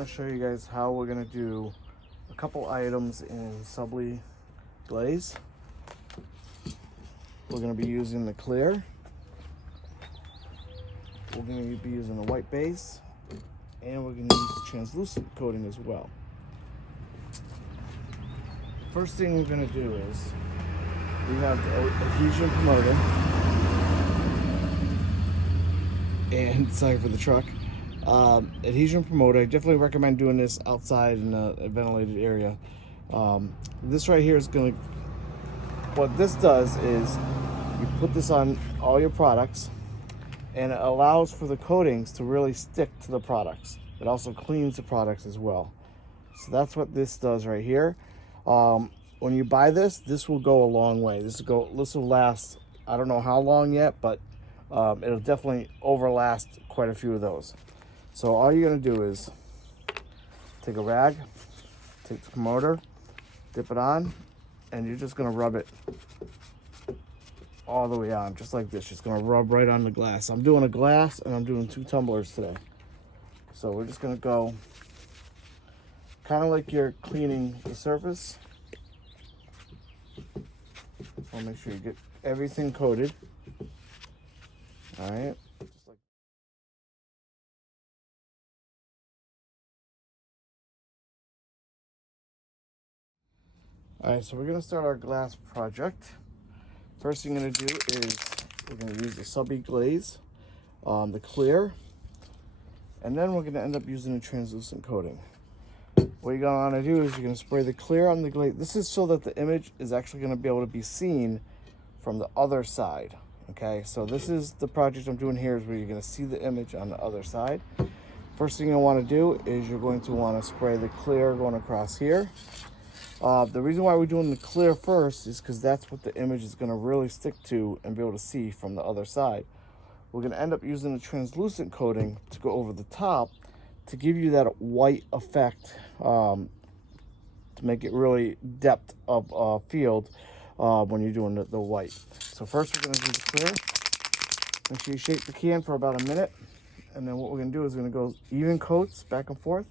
want to show you guys how we're going to do a couple items in Subli Glaze. We're going to be using the clear. We're going to be using the white base, and we're going to use the translucent coating as well. First thing we're going to do is we have the adhesion promoter, and sorry for the truck. Adhesion promoter. I definitely recommend doing this outside in a ventilated area. This right here is going to, what this does is you put this on all your products, and it allows for the coatings to really stick to the products. It also cleans the products as well. So that's what this does right here. When you buy this, this will go a long way. This will last, I don't know how long yet, but it'll definitely overlast quite a few of those. So all you're gonna do is take a rag, take the promoter, dip it on, and you're just gonna rub it all the way on, just like this. Just gonna rub right on the glass. I'm doing a glass and I'm doing 2 tumblers today. So we're just gonna go kind of like you're cleaning the surface. So make sure you get everything coated. All right. All right, so we're gonna start our glass project. First thing I'm gonna do is we're gonna use the Subli Glaze, the clear, and then we're gonna end up using a translucent coating. What you're gonna wanna do is you're gonna spray the clear on the glaze. This is so that the image is actually gonna be able to be seen from the other side, okay? So this is the project I'm doing here, is where you're gonna see the image on the other side. First thing you wanna do is you're going to wanna spray the clear going across here. The reason why we're doing the clear first is because that's what the image is going to really stick to and be able to see from the other side. We're going to end up using the translucent coating to go over the top to give you that white effect, to make it really depth of field when you're doing the white. So first we're going to do the clear. Make sure you shake the can for about a minute, and then what we're going to do is we're going to go even coats back and forth.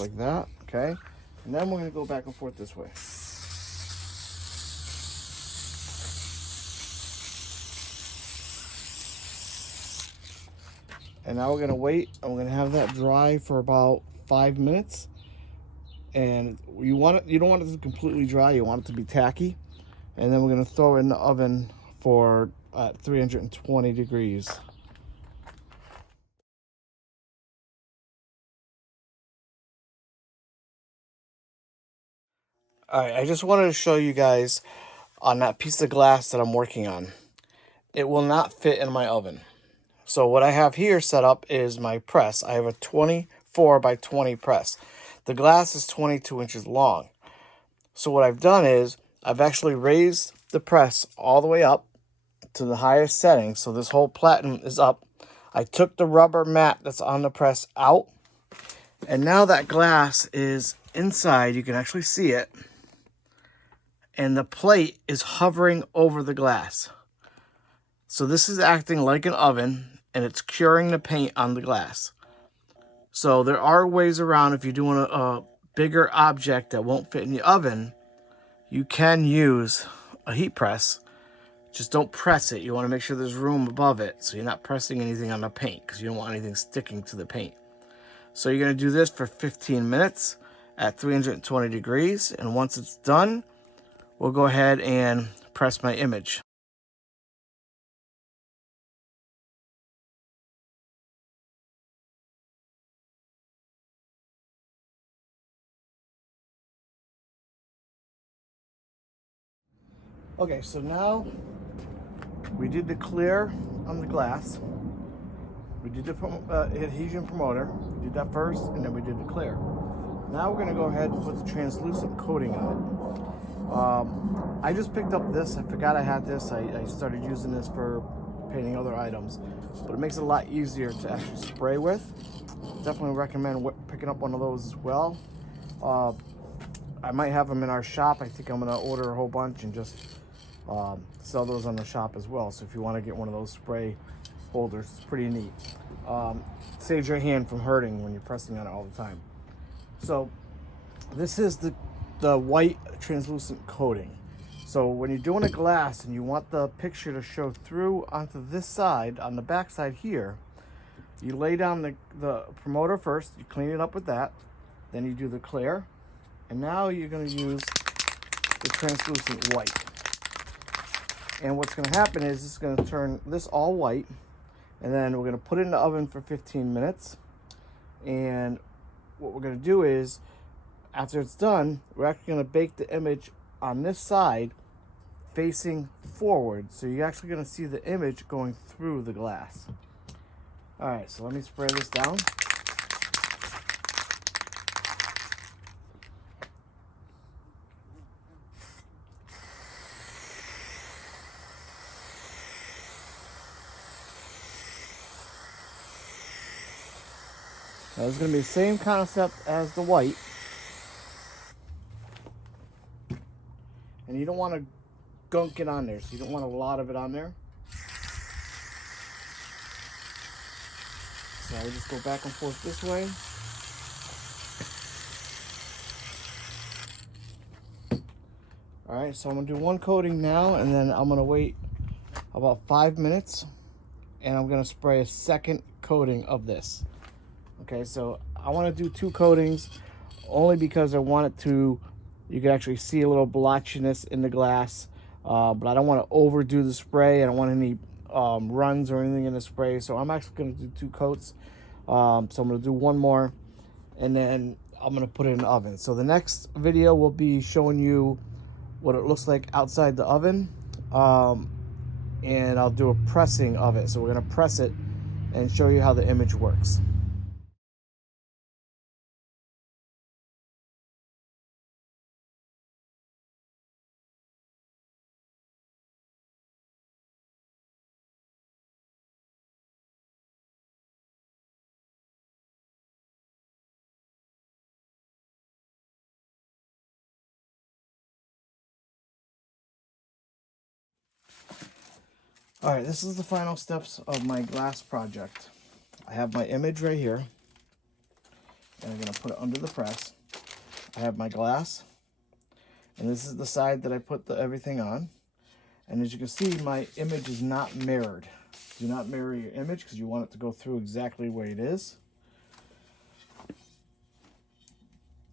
Like that, okay? And then we're gonna go back and forth this way. And now we're gonna wait, and we're gonna have that dry for about 5 minutes. And you don't want it to completely dry, you want it to be tacky. And then we're gonna throw it in the oven for 320 degrees. All right, I just wanted to show you guys on that piece of glass that I'm working on. It will not fit in my oven. So what I have here set up is my press. I have a 24 by 20 press. The glass is 22 inches long. So what I've done is I've actually raised the press all the way up to the highest setting. So this whole platen is up. I took the rubber mat that's on the press out. And now that glass is inside. You can actually see it. And the plate is hovering over the glass. So this is acting like an oven, and it's curing the paint on the glass. So there are ways around. If you're doing a bigger object that won't fit in the oven, you can use a heat press. Just don't press it. You want to make sure there's room above it, so you're not pressing anything on the paint, because you don't want anything sticking to the paint. So you're going to do this for 15 minutes at 320 degrees, and once it's done, we'll go ahead and press my image. Okay, so now we did the clear on the glass. We did the adhesion promoter. We did that first, and then we did the clear. Now we're gonna go ahead and put the translucent coating on it. I just picked up this. I forgot I had this. I started using this for painting other items, but it makes it a lot easier to actually spray with. Definitely recommend picking up one of those as well. I might have them in our shop. I think I'm gonna order a whole bunch and just sell those on the shop as well. So if you want to get one of those spray holders, it's pretty neat. Saves your hand from hurting when you're pressing on it all the time. So this is the white translucent coating. So when you're doing a glass and you want the picture to show through onto this side, on the back side here, you lay down the promoter first, you clean it up with that, then you do the clear, and now you're going to use the translucent white. And what's going to happen is it's going to turn this all white, and then we're going to put it in the oven for 15 minutes. And what we're going to do is, after it's done, we're actually going to bake the image on this side facing forward. So you're actually going to see the image going through the glass. All right, so let me spray this down. Now, it's going to be the same concept as the white. And you don't want to gunk it on there, so you don't want a lot of it on there. So I just go back and forth this way. All right, so I'm gonna do one coating now, and then I'm gonna wait about 5 minutes, and I'm gonna spray a second coating of this. Okay, so I wanna do 2 coatings only because I want it to, you can actually see a little blotchiness in the glass, but I don't wanna overdo the spray. I don't want any runs or anything in the spray, so I'm actually gonna do 2 coats. So I'm gonna do one more, and then I'm gonna put it in the oven. So the next video will be showing you what it looks like outside the oven, and I'll do a pressing of it. So we're gonna press it and show you how the image works. All right, this is the final steps of my glass project. I have my image right here, and I'm gonna put it under the press. I have my glass, and this is the side that I put everything on. And as you can see, my image is not mirrored. Do not mirror your image because you want it to go through exactly where it is.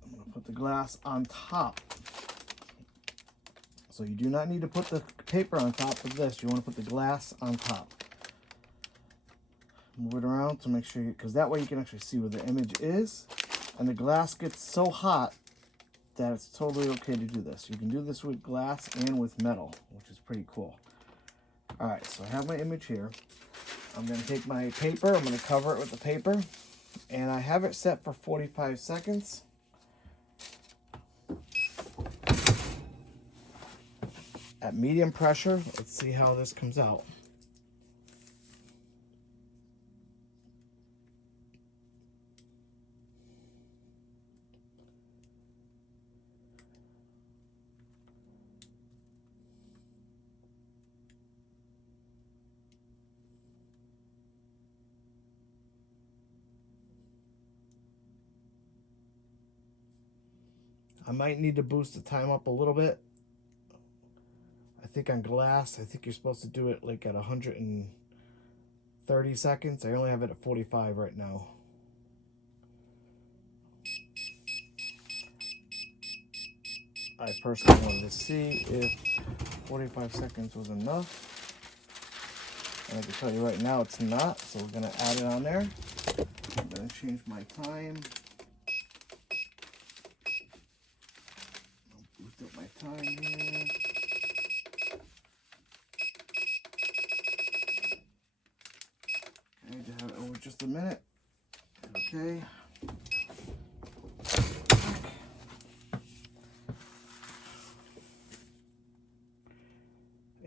I'm gonna put the glass on top. So you do not need to put the paper on top of this. You want to put the glass on top. Move it around to make sure, because that way you can actually see where the image is. And the glass gets so hot that it's totally okay to do this. You can do this with glass and with metal, which is pretty cool. All right, so I have my image here. I'm going to take my paper, I'm going to cover it with the paper, and I have it set for 45 seconds. At medium pressure. Let's see how this comes out. I might need to boost the time up a little bit. I think on glass, I think you're supposed to do it like at 130 seconds. I only have it at 45 right now. I personally wanted to see if 45 seconds was enough. And I can tell you right now it's not, so we're gonna add it on there. I'm gonna change my time. I'll boost up my time here. Okay, to have it over just a minute. Okay.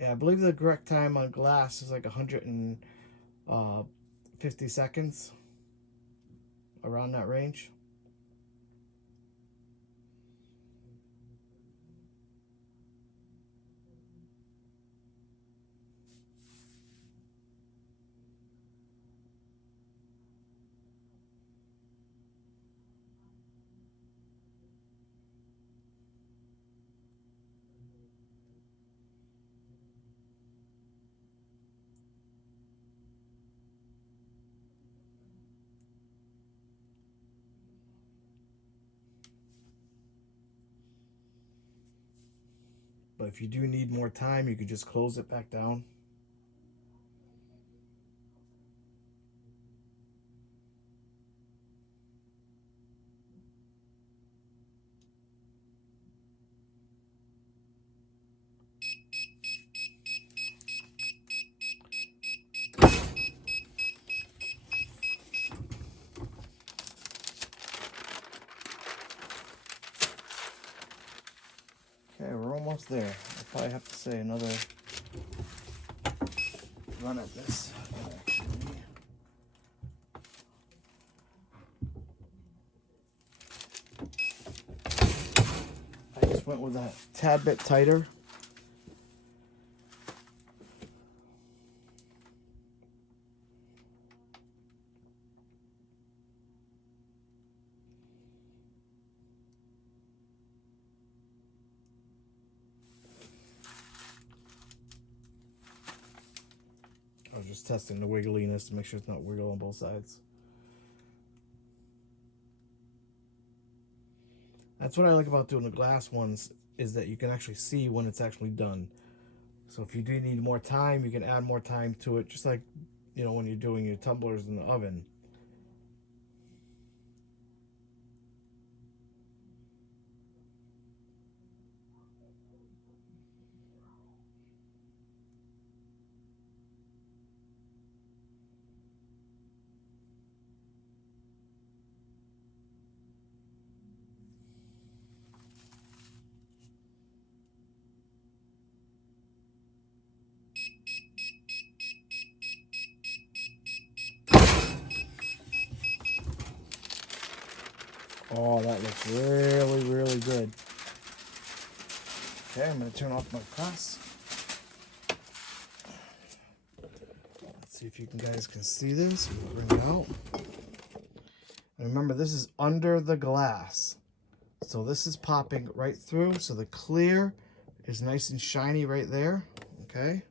Yeah, I believe the correct time on glass is like 150 seconds, around that range. But if you do need more time, you could just close it back down. Okay, we're almost there. I'll probably have to say another run at this. I just went with a tad bit tighter. I was just testing the wiggliness to make sure it's not wiggle on both sides. That's what I like about doing the glass ones, is that you can actually see when it's actually done. So if you do need more time, you can add more time to it, just like, you know, when you're doing your tumblers in the oven. Oh, that looks really, really good. Okay, I'm going to turn off my press. Let's see if you guys can see this. We'll bring it out. And remember, this is under the glass. So this is popping right through. So the clear is nice and shiny right there. Okay.